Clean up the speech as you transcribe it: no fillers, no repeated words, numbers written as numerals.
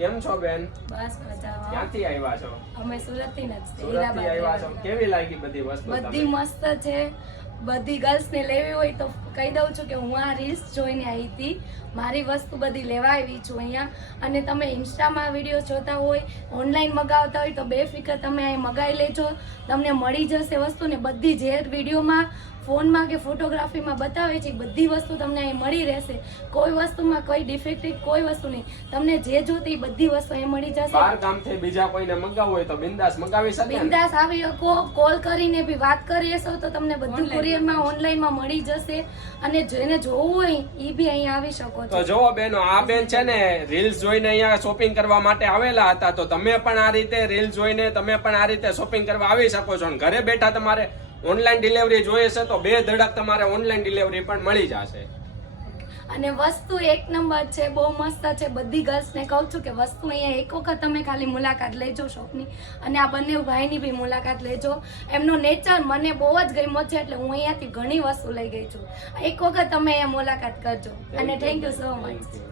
કેમ છો બેન? બસ મજામાં. ક્યાંથી આવ્યા છો? અમે સુરતથી જ છીએ. સુરતથી આવ્યા છો. કેવી લાગી બધી વસ્તુ? બધી મસ્ત છે. બધી ગર્લ્સ ને લેવી હોય તો કહી દઉં છું કે હું આ રીલ્સ જોઈને આવી હતી. મારી વસ્તુ બધી લેવા આવી છું અહીંયા. અને તમે ઇન્સ્ટામાં વિડીયો જોતા હોય, ઓનલાઈન મગાવતા હોય તો બેફિકર તમે અહીં મગાવી લેજો. તમને મળી જશે વસ્તુ ને બધી જે વિડીયોમાં ફોનમાં કે ફોટોગ્રાફીમાં બતાવે છે બધી વસ્તુ તમને અહીં મળી રહેશે. કોઈ વસ્તુમાં કોઈ ડિફેક્ટિવ કોઈ વસ્તુ નહીં. તમને જે જોતી બધી વસ્તુ અહીં મળી જશે. બહાર ગામથી બીજા કોઈને મંગાવવું હોય તો બિંદાસ મંગાવી શકે ને? બિંદાસ આવી શકો, કોલ કરીને બી વાત કરી હશો તો તમને બધું કુરિયરમાં ઓનલાઈનમાં મળી જશે. અને જેને જોવું હોય એ બી અહીં આવી શકો તો છો. જોવો બેનો, આ બેન છે ને રીલ્સ જોઈને અહીંયા શોપિંગ કરવા માટે આવેલા હતા. તો તમે પણ આ રીતે રીલ્સ જોઈને તમે પણ આ રીતે શોપિંગ કરવા આવી શકો છો. અને ઘરે બેઠા તમારે ઓનલાઈન ડિલિવરી જોઈએ છે તો 2 ધડક તમારે ઓનલાઈન ડિલિવરી પણ મળી જશે. અને વસ્તુ એક નંબર છે, બહુ મસ્ત છે. બધી ગર્લ્સને કહું છું કે વસ્તુ અહીંયા એક વખત તમે ખાલી મુલાકાત લેજો શોપની. અને આ બંને ભાઈની બી મુલાકાત લેજો. એમનો નેચર મને બહુ જ ગમ્યો છે એટલે હું અહીંયાથી ઘણી વસ્તુ લઈ ગઈ છું. એક વખત તમે અહીંયા મુલાકાત કરજો. અને થેન્ક યુ સો મચ.